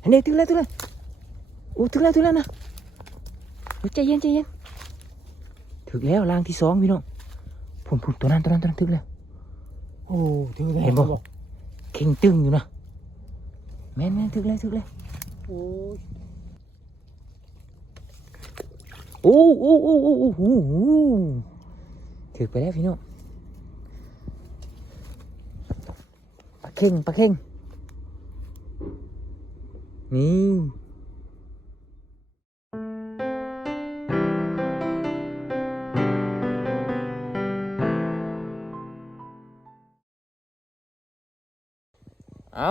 เห็นเด็กถึงแล้วโอ้ถึงแล้วนะใจเย็นถึงแล้วรางที่สองพี่น้องพุ่นตัวนั้นถึงแล้วโอ้ถึงแล้วเห็นบ่เข่งตึงอยู่นะแม่นถึงแล้วโอ้ยโอ้ถึงไปแล้วพี่น้องปลาเข่งนี่เอา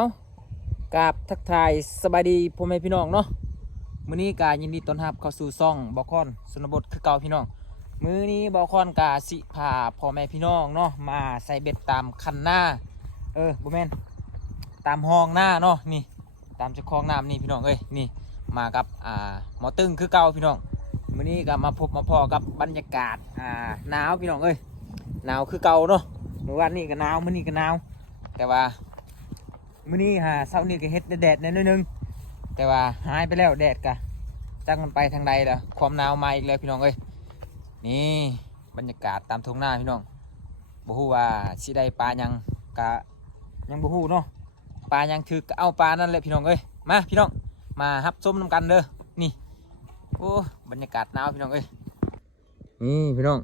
กราบทักทายสบายดีพ่อแม่พี่น้องเนาะมื้อนี้กายินดีต้อนรับเข้าสู่ซ่องบอคอนชนบทคือเก่าพี่น้องมื้อนี้บอคอนกาสิพาพ่อแม่พี่น้องเนาะมาใส่เบ็ดตามคันหน้าบ่แม่นตามห้องหน้าเนาะนี่ตามเจ้าของน้ำนี่พี่น้องนี่มากับหมอตึงคือเก่าพี่น้องมื้อนี้ก็มาพบมาพอกับบรรยากาศหนาวพี่น้องหนาวคือเก่าเนาะเมื่อวานนี้ก็หนาวมื้อนี้ก็หนาวแต่ว่ามื้อนี้เช้านี้ก็เฮ็ดแดดนิดนึงแต่ว่าหายไปแล้วแดดกะจังมันไปทางใดล่ะความหนาวมาอีกแล้วพี่น้องนี่บรรยากาศตามทุ่งนาพี่น้องบ่ฮู้ว่าสิได้ปลายังกะยังบ่ฮู้เนาะปลายังถือก็เอาปลานั่นแหละพี่น้องมาพี่น้องมารับชมน้ำกันเด้อนี่โอ้บรรยากาศหนาวพี่น้องนี่พี่น้อง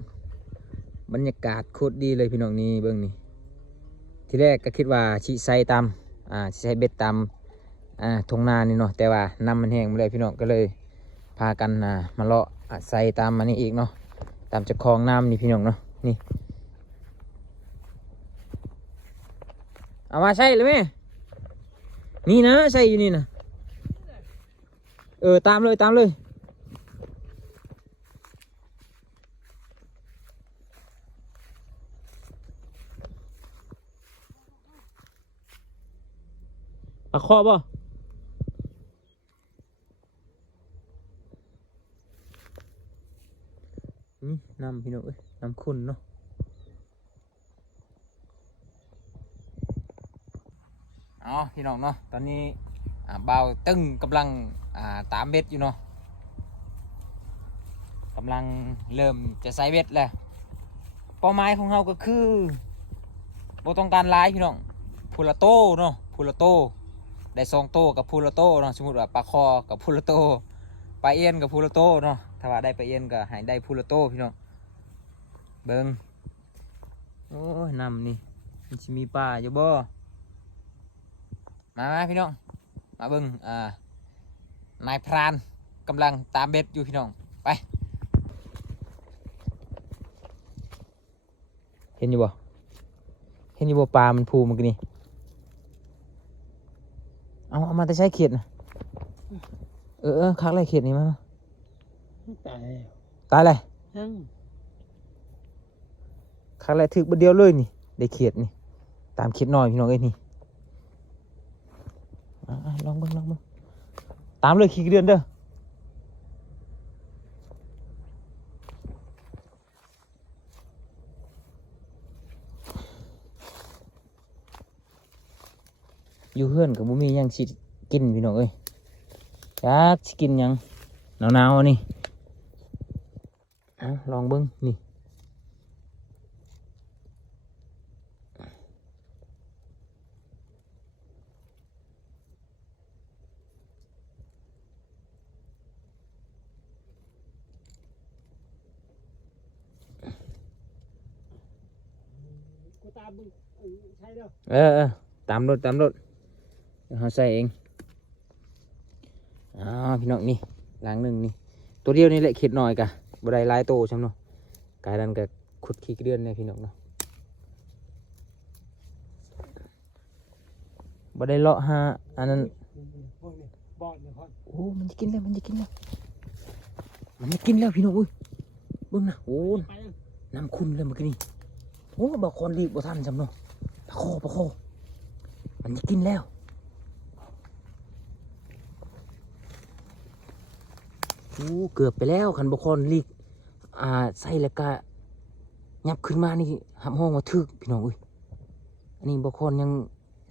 บรรยากาศโคตรดีเลยพี่น้องนี่เบิ่งนี่ทีแรกก็คิดว่าสิใส่ตามสิใส่เบ็ดตามทุ่งนานี่เนาะแต่ว่าน้ำมันแห้งไปเลยพี่น้องก็เลยพากันมาเลาะใส่ตามมานี่อีกเนาะตามจากคลองน้ำนี่พี่น้องเนาะนี่เอามาใส่เลยไหมนี่นะใส่อยู่นี่นะตามเลยปลาคอบ่นี่น้ำพี่น้องน้ำขุ่นเนาะพี่น้องเนาะตอนนี้บ่าวตึ้งกำลังตามเบ็ดอยู่เนาะกำลังเริ่มจะใส่เบ็ดแล้วเป้าหมายของเราก็คือบ่ต้องการหลายพี่น้องพูละโตเนาะพูละโตได้2โตกับพูละโตเนาะสมมติว่าปลาคอกับพูละโตปลาเอียนกับพูละโตเนาะถ้าว่าได้ปลาเอียนก็ให้ได้พูละโตพี่น้องเบิ่งโอ้ยน้ำนี่มันสิมีปลาอยู่บ่มาพี่น้องมาเบิ่งนายพรานกำลังตามเบ็ดอยู่พี่น้องไปเห็นอยู่บ่ปลามันพูมันกันนี่เอามาแต่ใช้เขียดนะคักไรเขียดนี่มาตายเลยคักไรถึกบัดเดียวเลยนี่ได้เขียดนี่ตามเขียดหน่อยพี่น้องนี่ลองเบิ่งตามเลยขี้เดือนเด้ออยู่เฮือนกับบุมียังสิกินพี่น้องจักสิกินยังหนาวนี่ลองเบิ่งนี่ตามมึงใช่เด้อตามรถเขาใส่เองพี่น้องนี่ล้างหนึ่งนี่ตัวเดียวนี่แหละเข็ดหน่อยกะบ่ได้หลายโตใช่ไหมเนาะกายดันกับขุดขี้เดือนเนี่ยพี่น้องเนาะบ่ได้เลาะหาอันนั้นโอ้มันจะกินแล้วพี่น้องเบิ่งนะโอ้น้ำขุ่นเลยเมื่อกี้นี่โอ้บอกคนรีบบ่ทันจำเนาะปลาโคมันจะกินแล้วโอ้เกือบไปแล้วคันบอกคนรีบใส่แล้วก็ยับขึ้นมานี่หับห้องมาทึกพี่น้องอันนี้บอกคนยัง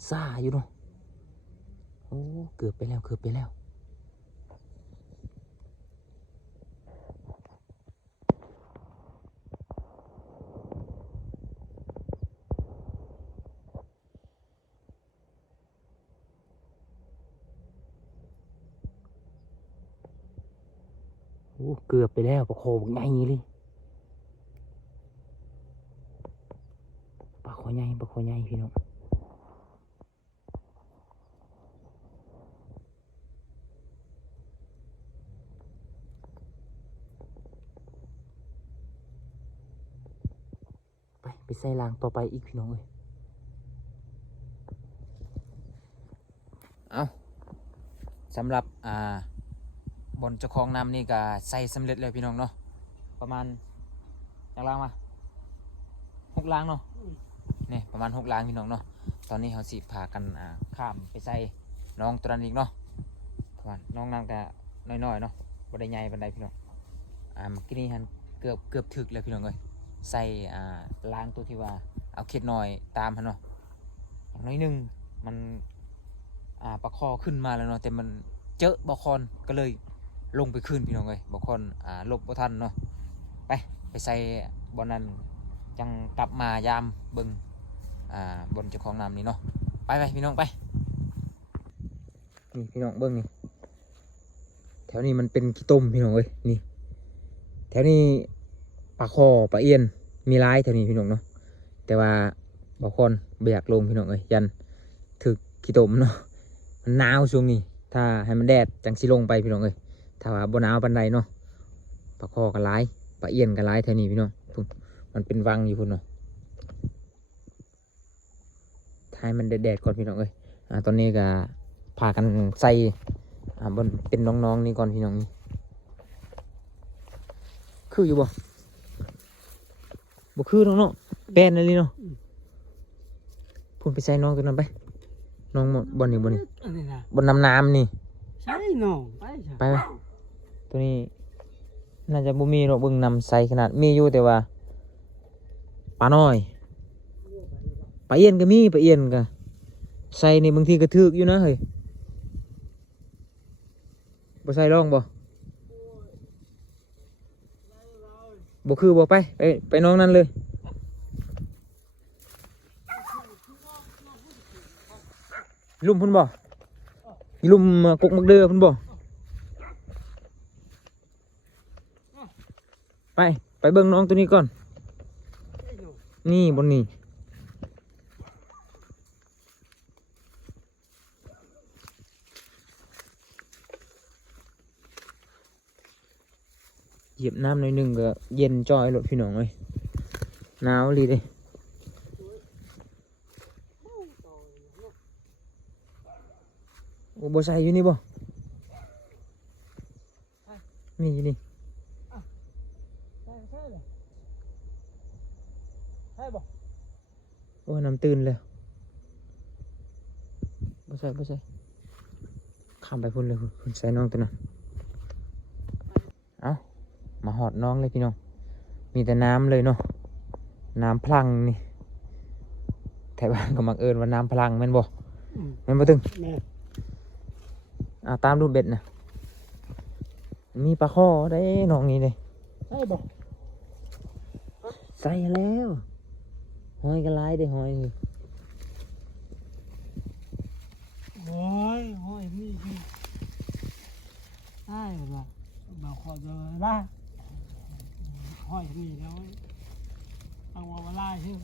ซ่าอยู่เนาะ โอ้เกือบไปแล้วเกือบไปแล้วโอ้เกือบไปแล้วปลาโคบักใหญ่เลยปลาโคใหญ่ปลาโคใหญ่พี่น้องไปใส่รางต่อไปอีกพี่น้องเลยเอาสำหรับบนเจ้าของน้ำนี่ก็ใส่สำเร็จแล้วพี่น้องเนาะประมาณจากรางมา6 ล้างเนาะนี่ประมาณ6 ล้างพี่น้องเนาะตอนนี้เขาสิพากันข้ามไปใส่น้องตัวนั้นอีกเนาะประมาณน้องน้ำก็น้อยๆเนาะบ่ได้ใหญ่ปานใดพี่น้องเมื่อกี้นี้ฮันเกือบถึกเลยพี่น้องเลยใส่ล้างตัวที่ว่าเอาเข็ดหน่อยตามฮันเนาะอย่างน้อยหนึงมันปลาคอขึ้นมาแล้วเนาะแต่มันเจอบอคอนก็เลยลงไปขึ้นพี่น้องเลยบอคอนลบบ่ทันเนาะไปใส่บอลนั้นจังกลับมายามเบิ่งบนเจ้าของน้ำนี่เนาะไปพี่น้องไปนี่พี่น้องเบิ่งนี่แถวนี้มันเป็นขี้ต้มพี่น้องเอ้ยนี่แถวนี้ปลาคอปลาเอียนมีร้ายแถวนี้พี่น้องเนาะแต่ว่าบอคอนบ่อยากลงพี่น้องเอ้ยยันถึกขี้ต้มเนาะมันหนาวช่วงนี้ถ้าให้มันแดดจังสิลงไปพี่น้องเอ้ยถ้าว่าบ่หนาวปานใดเนาะปลาคอก็ร้ายปลาเอียนก็ร้ายแถวนี้พี่น้องมันเป็นวังอยู่พุ่นเนาะให้มันแดดๆก่อนพี่น้องเอ้ยตอนนี้ก็พากันใส่บนเป็นน้องๆนี่ก่อนพี่น้องนี่คืออยู่บ่คือน้องเนาะแปนเลยเนาะพุ่นไปใส่น้องตัวนั้นไปน้องบนนี่บนน้ำนี่ใช่น้องไปตัวนี้น่าจะบ่มีหรอกเบิ่งนำใส่ขนาดมีอยู่แต่ว่าปลาน้อยปลาเอียนก็มีปลาเอียนก็ใส่นี่บางทีก็ถึกอยู่นะเฮ้ยบ่ใส่ลองบ่คือบ่ไปน้องนั่นเลยลุ่มพุ่นบ่ลุ่มกกมักเดือพุ่นบ่ไปเบิ่งน้องตัวนี้ก่อนนี่บนนี่เหยียบน้ำหน่อยหนึ่งก็เย็นจอยหลดพี่น้องเลยหนาวเลยดิโอ้บ่ใส่อยู่นี่บ่นี่อยู่นี่โอ้น้ำตื่นเลยบ่ใส่ข้ามไปพุ่นเลยพุ่นใส่น้องตัวนั้นเอามาหอดน้องเลยพี่น้องมีแต่น้ำเลยเนาะน้ำพลังนี่แถวบ้านก็มักเอิญว่าน้ำพลังแม่นบ่แม่นบ่ตึงตามรูปเบ็ดนะมีปลาข้อได้น้องนี่เลยใช่บ่ใส่แล้วหอยก็ลายได้หอยนี่โอ้ยนี่ใช่บ่บ่ขอจะละห้อยนี่แล้วเอาว่าล่าใช่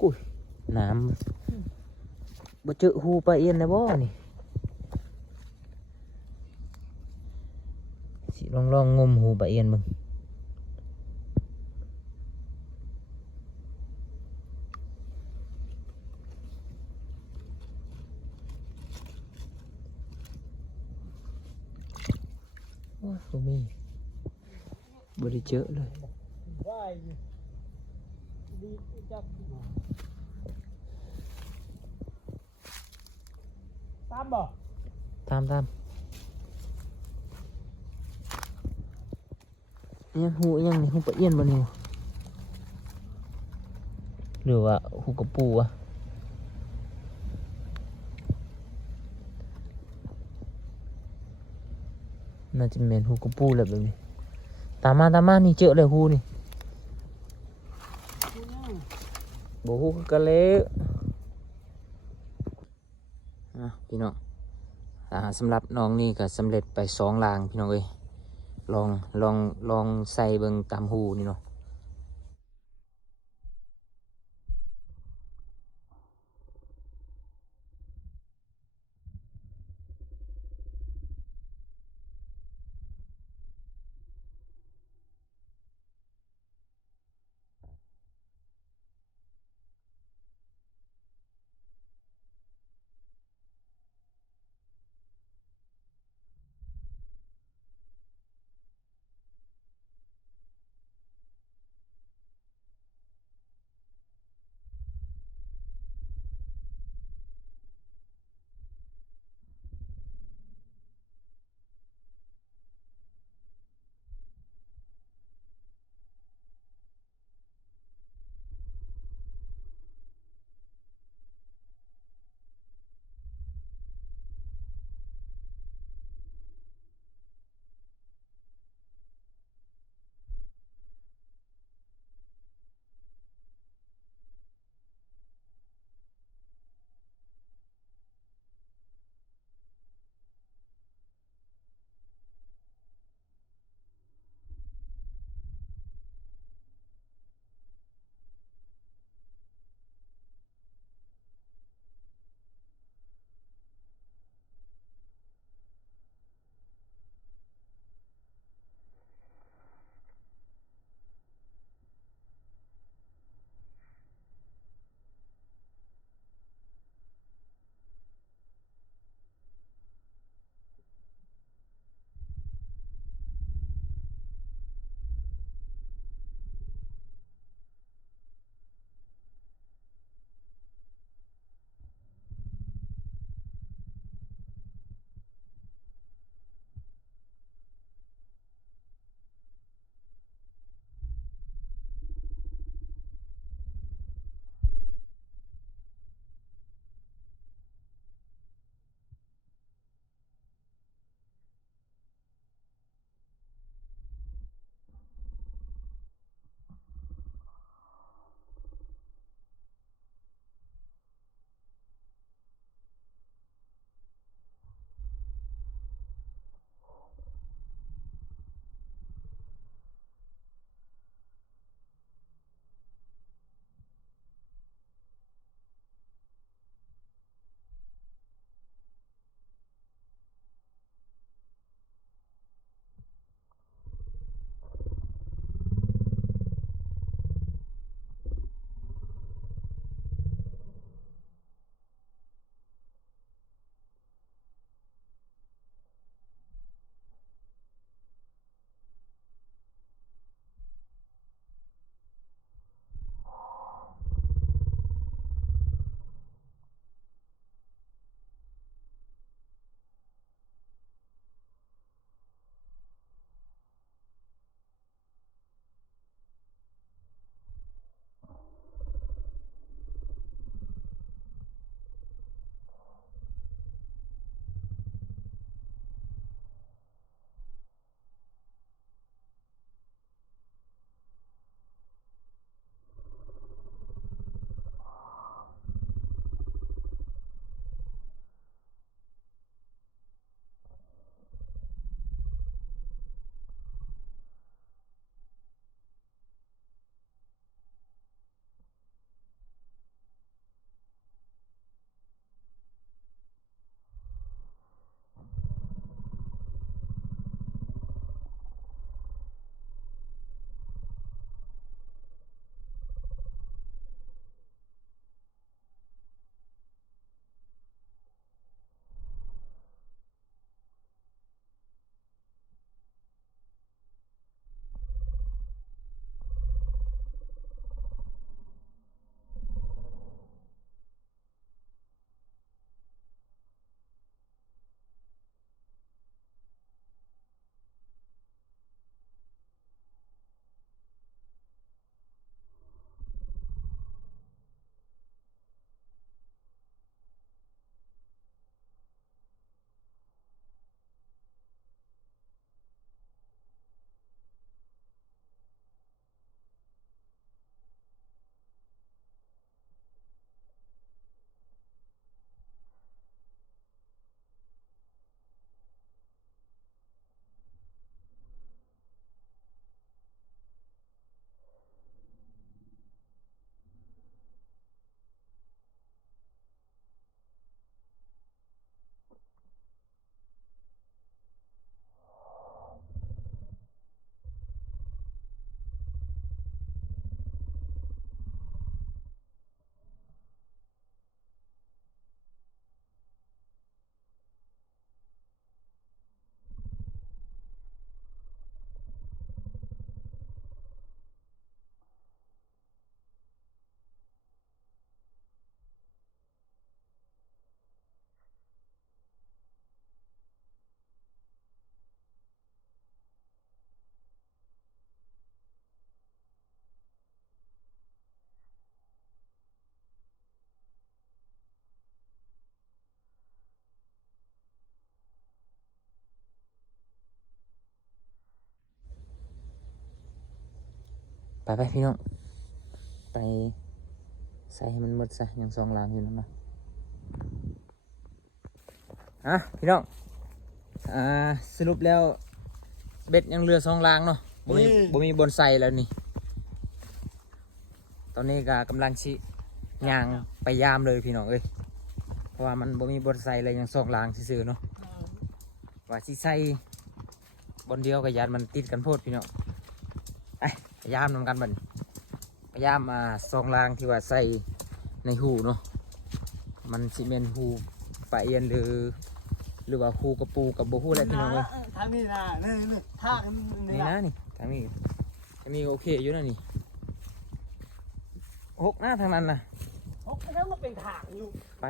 กุ้ยน้ำบ่เจอหูปลาเอียนนะบ่นี่สิลองงมหูปลาเอียนมึงบ่มีบ่ได้เจอเลยตามบ่ ตามยังหูยังนี่หูปลาเอียนบ่นี่หรือว่าหูกระปูวะ น่าจะแม่นฮูกระปูแหละแบบนี้ตามมานี่เจอเลยฮูนี่ กูยัง บ่ฮู้คือกันเลยพี่น้องสำหรับน้องนี่ก็สำเร็จไป2ลางพี่น้องเอ้ยลองใส่เบิ่งตามหูนี่เนาะ ไปพี่น้องไปใส่ให้มันหมดซะยัง2ลางอยู่นั่นนะพี่น้องสรุปแล้วเบ็ดยังเหลือ2ลางเนาะบ่มีบนใส่แล้วนี่ตอนนี้ก็กำลังสิย่างไปยามเลยพี่น้องเอ้ยเพราะว่ามันบ่มีบนใส่เลยยัง2ลางซื่อๆเนาะว่าสิใส่บนเดียวกับยานมันติดกันโพดพี่น้องพยายามนำกันบัดพยายาม2ลางที่ว่าใส่ในหูเนาะมันสิเมนหูปลาเอียนหรือว่าหูกระปูกับโบหูอะไรพี่น้องเลย ทางนี้นะนี่ทาง นี่นะนี่ทางนี้โอเคอยู่นะนี่หกหน้าทางนั้นนะ โอ้แล้วมันเป็นทางอยู่ ไป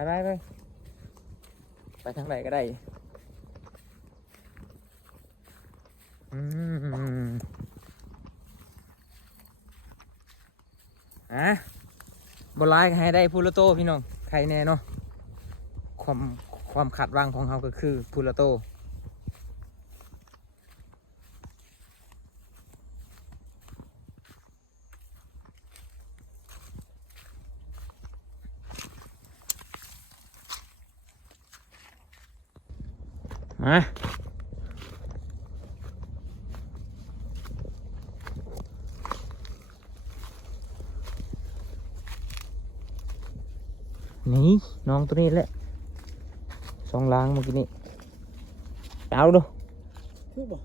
ทางไหนก็ได้บอลไลน์ให้ได้พูลโตพี่น้องใครแน่เนาะความขัดวางของเขาก็คือพูลโตมานี่น้องตัวนี้แหละ2ลางเมื่อกี้นี้เอาดู คือบ่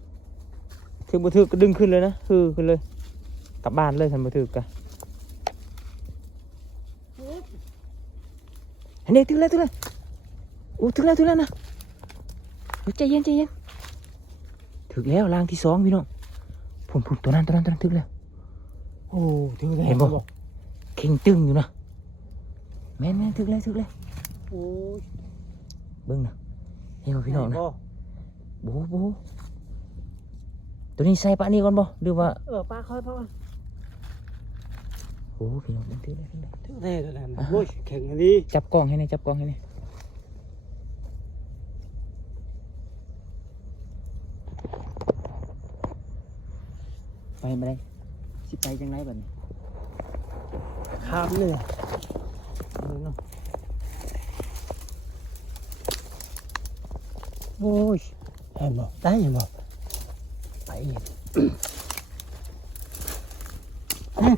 ถึงบ่ถึกก็ดึงขึ้นเลยนะขึ้นเลยกลับบ้านเลยทันบ่ถึกกะเห็นเด็กถึงแล้วโอ้ถึงแล้วนะใจเย็นถึงแล้วลางที่2พี่น้องพุ่นตัวนั้นถึงแล้ว โอ้ถึงแล้ว เห็นบ่เข่งตึงอยู่นะแม่นถึงแล้ว โอ้ย เบิ่งนะเห็นบ่พี่น้องนะโบตัวนี้ใส่ปะนี่ก่อนบ่หรือว่าป้าค่อยป้า โอ้พี่น้องถึงแล้ว ถึงแล้วนะโอ้ยแข็งอันนี้ จับกล้องให้นี่ไปบ่ได้สิไปจังไรบัดนี้ ข้ามเลย เนาะ โอ้ยเห็นบ่ได้เห็นบ่ไปอีก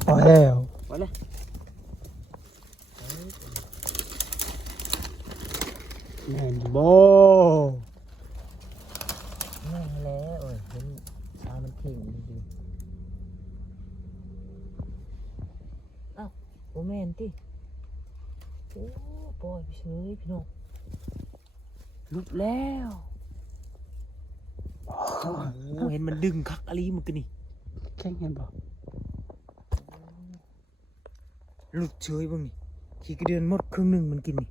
พอแล้ว ไปเลย แม่นบ่ แม่แล้วเห็นชามันเข่งดีเอ้าโอ้แม่นติโอ้ปล่อยไปเฉยพี่น้องลุกแล้วเห็นมันดึงคักอะไรมันกันนี่ แข็งเห็นบ่ หลุดเฉยบ้างนี่ขี้กระเดือนหมดครึ่งหนึ่งมันกินนี่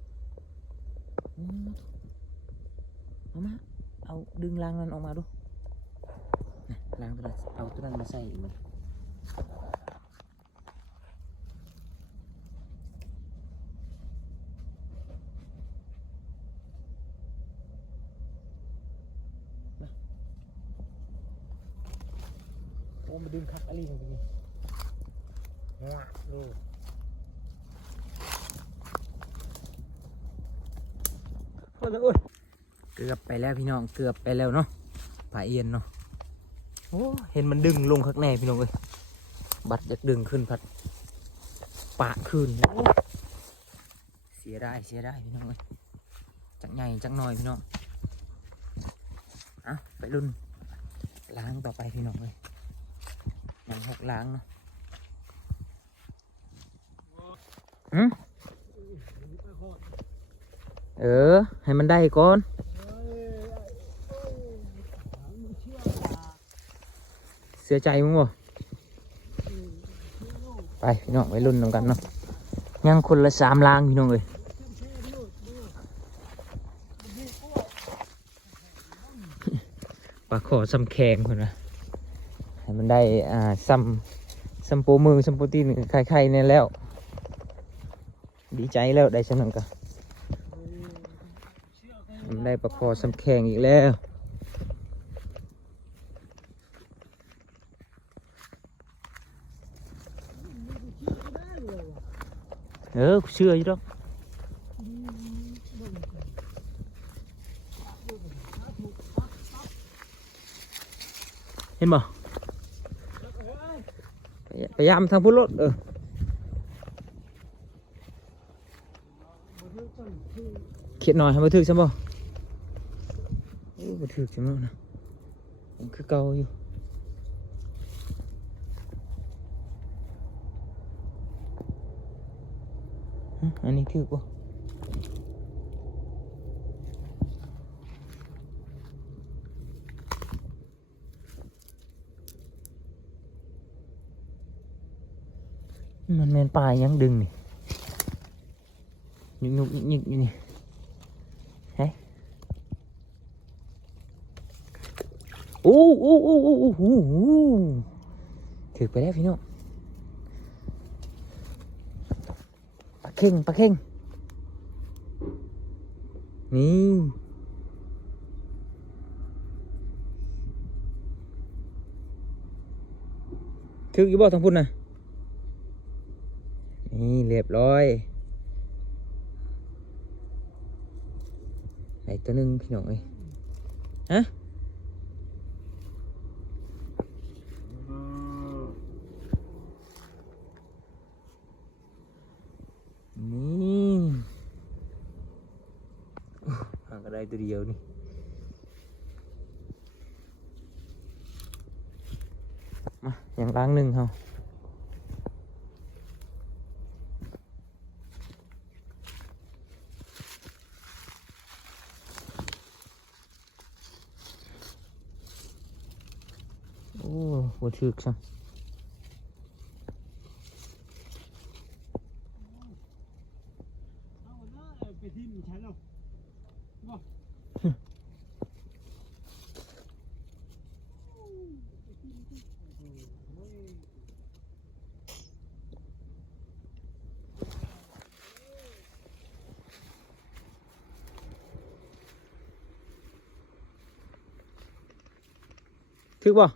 เอามาเอาดึงรางนั้นออกมาดูนะรางตัวนั้นเอาตัวนั้นมาใส่อีกมั้ยโอ้มาดึงคักอะไรมันกินนี่ดูเกือบไปแล้วพี่น้องเกือบไปแล้วเนาะผาเอียนเนาะโอ้เห็นมันดึงลงข้างในพี่น้องเลยบัดจะดึงขึ้นพัดปะขึ้นโอ้เสียได้พี่น้องเลยจักใหญ่จักหน่อยพี่น้องไปรุ่นล้างต่อไปพี่น้องเลยยัง6ล้างเนาะให้มันได้ก่อนเสียใจมึงบ่ไปพี่น้องไปรุ่นนำกันเนาะยังคนละ3ล้างพี่น้องเลยปลาขอซ้ำแข็งคนนะให้มันได้ซ้ำโปมือซ้ำโปตีนไข่ๆเนี่ยแล้วดีใจแล้วได้สนั่นกันได้ปลาคอซ้ำแข็งอีกแล้ว เชื่ออยู่ดอกเห็นบ่พยายามทางพุทธรถเขียนหน่อยให้มาถึกใช่บ่โอ้มาถึกใช่ไหมนะผมคือเก่าอยู่อันนี้ถึกบ่มันแมนปลายยังดึงนี่ยุกยิกนี่เฮ้ยโอ้ถือไปแล้วพี่น้องปลาเข่งนี่ถืออยู่บ่ทางพุ่นน่ะนี่เรียบร้อยไหนตัวหนึ่งพี่น้องเอ้ยฮะนี่หางกระไดตัวเดียวนี่มาอย่างล้างหนึ่งเขาโอ้โหถึกซังไปที่มีชั้นเอาบ่ ถึกบ่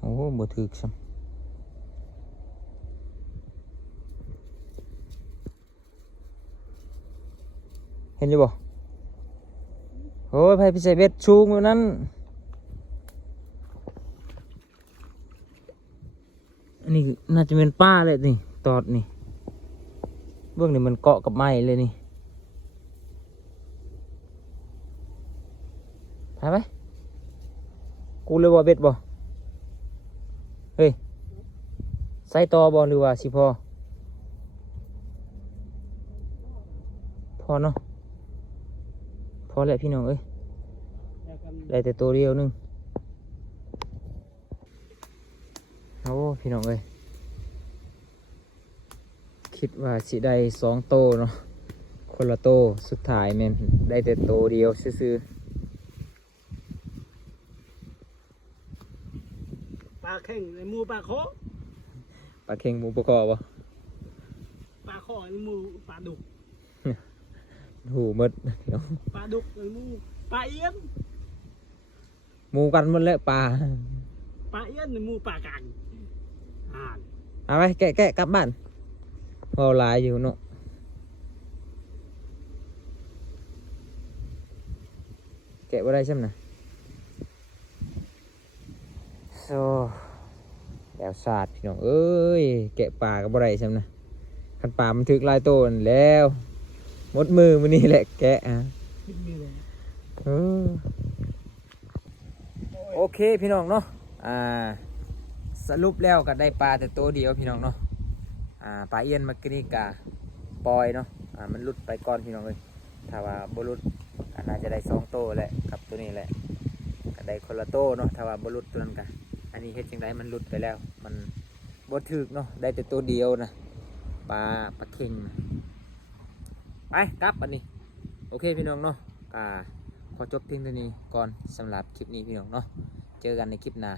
โอ้บ่ถึกซังเห็นอยู่บ่โอ้ยไผพิเศษเบ็ดชูงอยู่นั้นอันนี้น่าจะเป็นป้าเลยนี่ตอดนี่เบื้องนี่มันเกาะกับไม้เลยนี่ถ่ายไปกูเลยว่าเบ็ดบ่เฮ้ยใส่ต่อบ่หรือว่าสิพอเนาะพอแล้วพี่น้องเอ้ยได้แต่ตัวเดียวนึงโอ้พี่น้องเอ้ยคิดว่าสิได้2 โตเนาะคนละโตสุดท้ายแม่นได้แต่โตเดียวซื่อ ปลาเข่งในมูปลาโค ปลาเค็งหมูประกอบบ่ ปลาโคในมูปลาดุก หูหมดเดี๋ยว ปลาดุกในมูปลาเอี้ยน หมูกันหมดแล้วปลา ปลาเอี้ยนในมูปลากังอ่าน เอาไปแกะกลับบ้านพอหลายอยู่เนาะแกะบ่ได้ใช่ไหมนะโซ่แล้วสาดพี่น้องเอ้ยแกะปลาก็บ่ได้ใช่ไหมนะคันปลามันถึกหลายโตนแล้วหมดมือมันนี่แหละแกะคิดมีเลย เออโอเคพี่น้องเนาะสรุปแล้วก็ได้ปลาแต่ตัวเดียวพี่น้องเนาะปลาเอี้ยนมักกะนี่กาปล่อยเนาะมันหลุดไปก่อนพี่น้องเลยถ้าว่าบ่หลุดน่าจะได้2 โตแหละกับตัวนี้แหละก็ได้คนละโตเนาะถ้าว่าบ่หลุดตัวนั้นกันอันนี้เฮ็ดจังไดมันหลุดไปแล้วมันบ่ถึกเนาะได้แต่ตัวเดียวนะปลาเค็งนะไปกลับอันนี้โอเคพี่น้องเนาะขอจบเพียงเท่านี้ก่อนสำหรับคลิปนี้พี่น้องเนาะเจอกันในคลิปหน้า